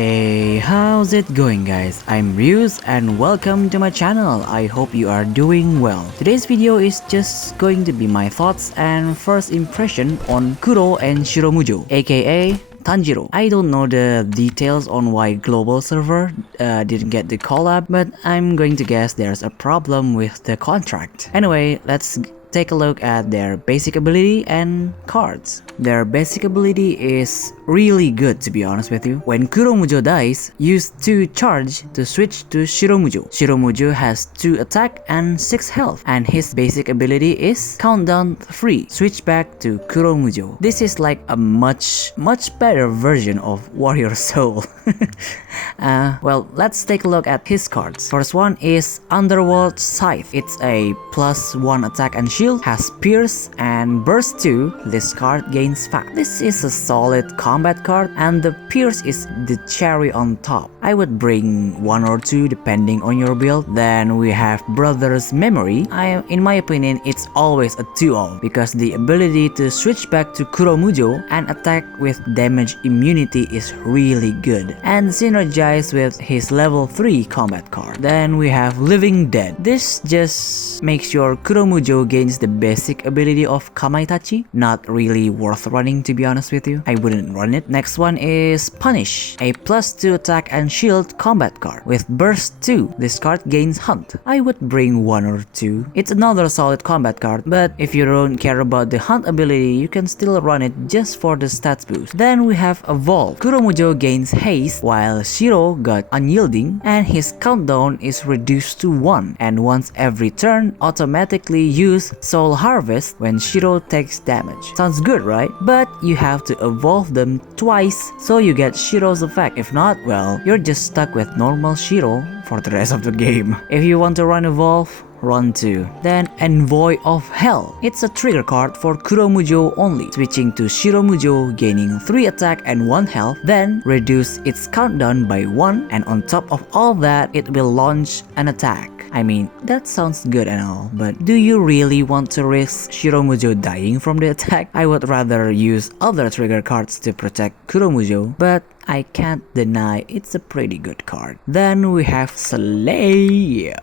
Hey, how's it going guys? I'm Ryuz and welcome to my channel. I hope you are doing well. Today's video is just going to be my thoughts and first impression on Kuro and Shiro Mujou, aka Tanjiro. I don't know the details on why global server didn't get the collab, but I'm going to guess there's a problem with the contract. Anyway, let's take a look at their basic ability and cards. Their basic ability is really good, to be honest with you. When Kuro Mujou dies, use 2 charge to switch to Shiro Mujou. Shiro Mujou has 2 attack and 6 health, and his basic ability is countdown 3, switch back to Kuro Mujou. This is like a much better version of Warrior Soul. Well, let's take a look at his cards. First one is Underworld Scythe. It's a +1 attack and shield, has Pierce and Burst 2. This card gains fact. This is a solid combat card and the Pierce is the cherry on top. I would bring 1 or 2 depending on your build. Then we have Brother's Memory. In my opinion, it's always a 2-all because the ability to switch back to Kuro Mujou and attack with damage immunity is really good and synergize with his level 3 combat card. Then we have Living Dead. This just makes your Kuro Mujou gains the basic ability of Kamaitachi. Not really worth running, to be honest with you. I wouldn't run it. Next one is Punish, a +2 attack and shield combat card. With Burst 2, this card gains Hunt. I would bring 1 or 2. It's another solid combat card, but if you don't care about the Hunt ability, you can still run it just for the stats boost. Then we have Evolve. Kuro Mujou gains Haste, while Shiro got Unyielding, and his countdown is reduced to 1, and once every turn, automatically use Soul Harvest when Shiro takes damage. Sounds good, right? But you have to evolve them twice so you get Shiro's effect. If not, well, you're just stuck with normal Shiro for the rest of the game. If you want to run Evolve, run 2. Then Envoy of Hell. It's a trigger card for Kuro Mujou only. Switching to Shiro Mujou, gaining 3 attack and 1 health, then reduce its countdown by 1, and on top of all that, it will launch an attack. I mean, that sounds good and all, but do you really want to risk Shiro Mujou dying from the attack? I would rather use other trigger cards to protect Kuro Mujou, but I can't deny it's a pretty good card. Then we have Slay.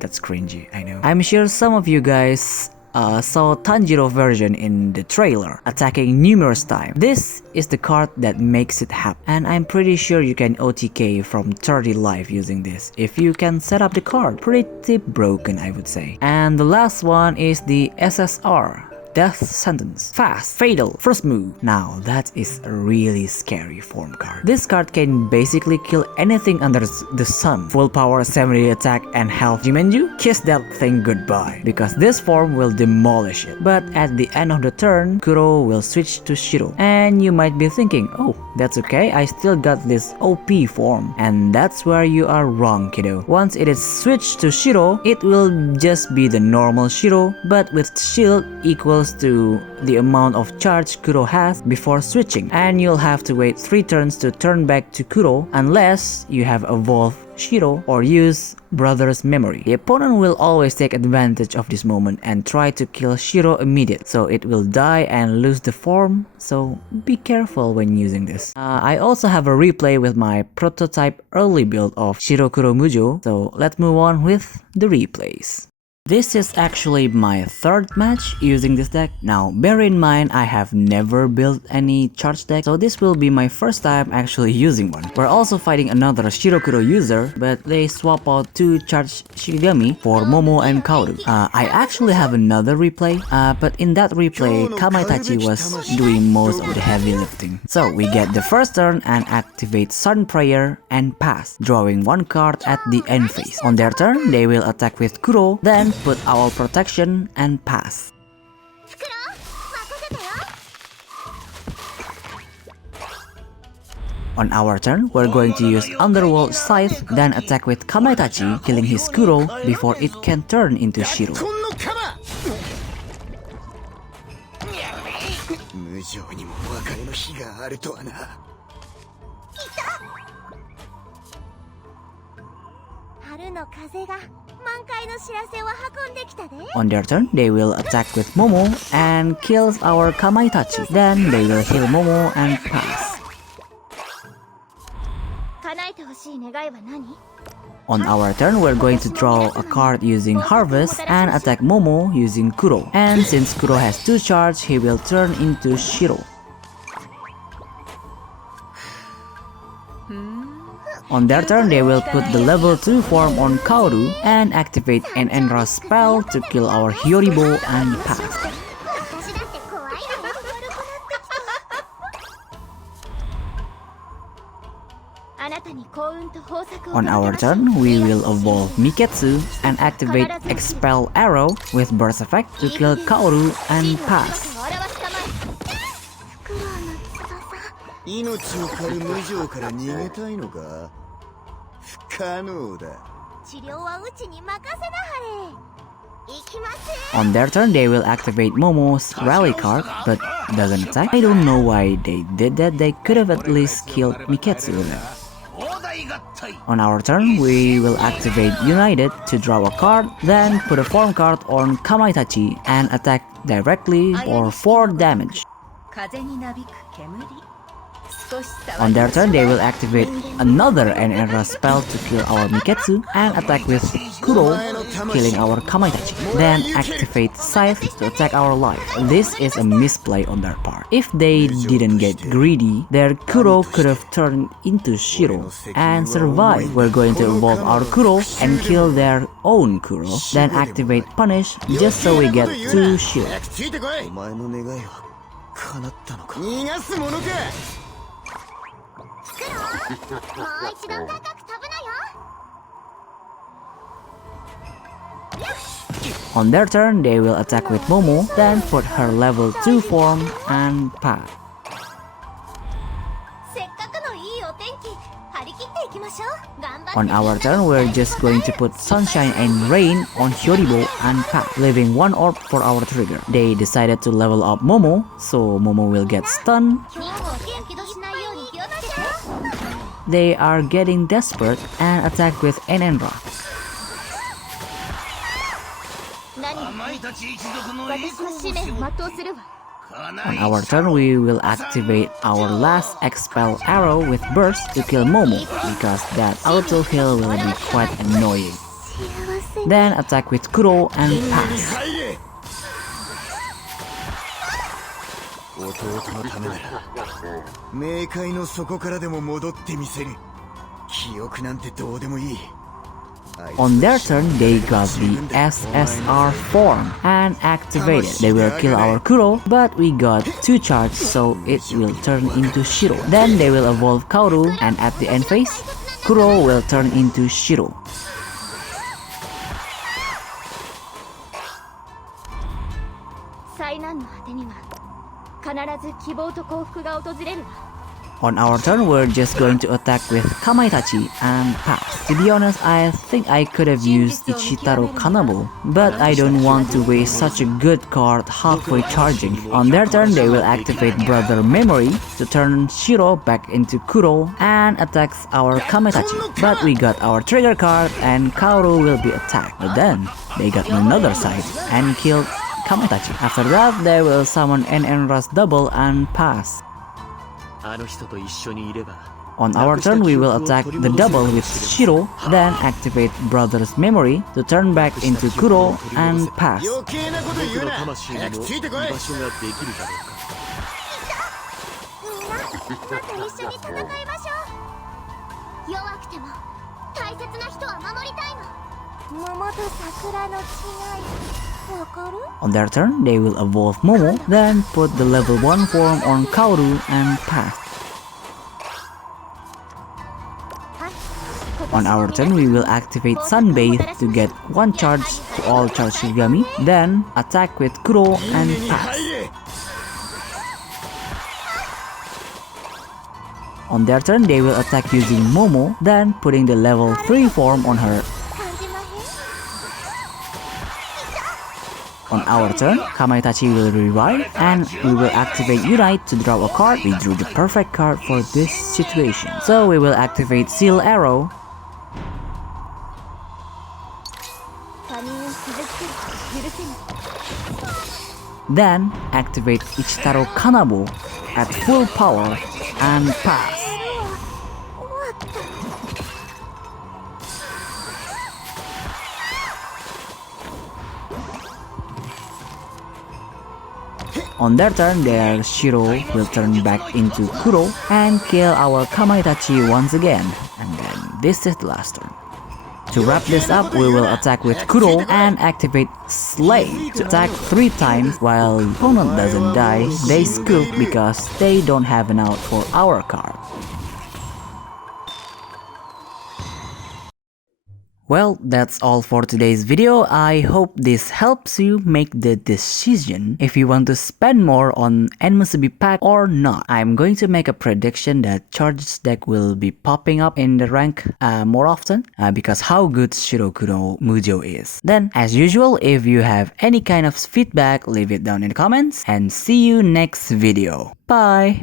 That's cringy, I know. I'm sure some of you guys saw Tanjiro version in the trailer, attacking numerous times. This is the card that makes it happen, and I'm pretty sure you can OTK from 30 life using this if you can set up the card. Pretty broken, I would say. And the last one is the SSR. Death Sentence. Fast, Fatal, First Move. Now that is a really scary form card. This card can basically kill anything under the sun. Full power, 70 attack and health. Jimenju, kiss that thing goodbye, because this form will demolish it. But at the end of the turn, Kuro will switch to Shiro. And you might be thinking, oh, that's okay, I still got this OP form. And that's where you are wrong, kiddo. Once it is switched to Shiro, it will just be the normal Shiro, but with shield equals to the amount of charge Kuro has before switching, and you'll have to wait 3 turns to turn back to Kuro unless you have evolved Shiro or use Brother's Memory. The opponent will always take advantage of this moment and try to kill Shiro immediately, so it will die and lose the form, so be careful when using this. I also have a replay with my prototype early build of Shiro Kuro Mujou, so let's move on with the replays. This is actually my 3rd match using this deck. Now, bear in mind I have never built any charge deck, so this will be my first time actually using one. We're also fighting another Shirokuro user, but they swap out 2 charged Shigami for Momo and Kaoru. I actually have another replay, but in that replay, Kamaitachi was doing most of the heavy lifting. So we get the first turn and activate Sun Prayer and pass, drawing 1 card at the end phase. On their turn, they will attack with Kuro, then put Owl Protection and pass. On our turn, we're going to use Underworld Scythe, then attack with Kamaitachi, killing his Kuro before it can turn into Shiro. On their turn, they will attack with Momo and kills our Kamaitachi. Then they will heal Momo and pass. On our turn, we're going to draw a card using Harvest and attack Momo using Kuro. And since Kuro has 2 charge, he will turn into Shiro. On their turn, they will put the level 2 form on Kaoru and activate an Enra spell to kill our Hyoribo and pass. On our turn, we will evolve Miketsu and activate Expel Arrow with Burst Effect to kill Kaoru and pass. 命を狩る無情から逃げたいのか不可能だ治療はうちに任せなはれ行きます On their turn, they will activate Momo's Rally card, but doesn't attack. I don't know why they did that. They could have at least killed Miketsu with it. On our turn, we will activate United to draw a card, then put a form card on Kamaitachi and attack directly for 4 damage. On their turn, they will activate another Enra spell to kill our Miketsu and attack with Kuro, killing our Kamaitachi. Then activate Scythe to attack our life. This is a misplay on their part. If they didn't get greedy, their Kuro could have turned into Shiro and survived. We're going to evolve our Kuro and kill their own Kuro, then activate Punish just so we get 2 Shiro. On their turn, they will attack with Momo, then put her level 2 form and pass. On our turn, we're just going to put Sunshine and Rain on Hyoribo and pass, leaving 1 orb for our trigger. They decided to level up Momo, so Momo will get stunned. They are getting desperate and attack with an Enra. On our turn, we will activate our last Expel Arrow with Burst to kill Momo, because that auto heal will be quite annoying. Then attack with Kuro and pass. On their turn, they got the SSR form and activated. They will kill our Kuro, but we got 2 charge, so it will turn into Shiro. Then they will evolve Kaoru, and at the end phase, Kuro will turn into Shiro. On our turn, we're just going to attack with Kamaitachi and pass. To be honest, I think I could have used Ichitaro Kanabo, but I don't want to waste such a good card halfway charging. On their turn, they will activate Brother Memory to turn Shiro back into Kuro and attacks our Kamaitachi. But we got our trigger card and Kaoru will be attacked. But then, they got another side and killed Kamaitachi. After that, they will summon an Enra's double and pass. On our turn, we will attack the double with Shiro, then activate Brother's Memory to turn back into Kuro and pass. On their turn, they will evolve Momo, then put the level 1 form on Kaoru and pass. On our turn, we will activate Sunbathe to get 1 charge to all charge Shigami, then attack with Kuro and pass. On their turn, they will attack using Momo, then putting the level 3 form on her. On our turn, Kamaitachi will revive, and we will activate Unite to draw a card. We drew the perfect card for this situation. So we will activate Seal Arrow. Then activate Ichitaro Kanabo at full power and pass. On their turn, their Shiro will turn back into Kuro and kill our Kamaitachi once again. And then this is the last turn. To wrap this up, we will attack with Kuro and activate Slay to attack 3 times. While opponent doesn't die, they scoop because they don't have an out for our card. Well, that's all for today's video. I hope this helps you make the decision if you want to spend more on Onmyoji pack or not. I'm going to make a prediction that Charge's deck will be popping up in the rank more often because how good Shiro Kuro Mujou is. Then, as usual, if you have any kind of feedback, leave it down in the comments and see you next video. Bye!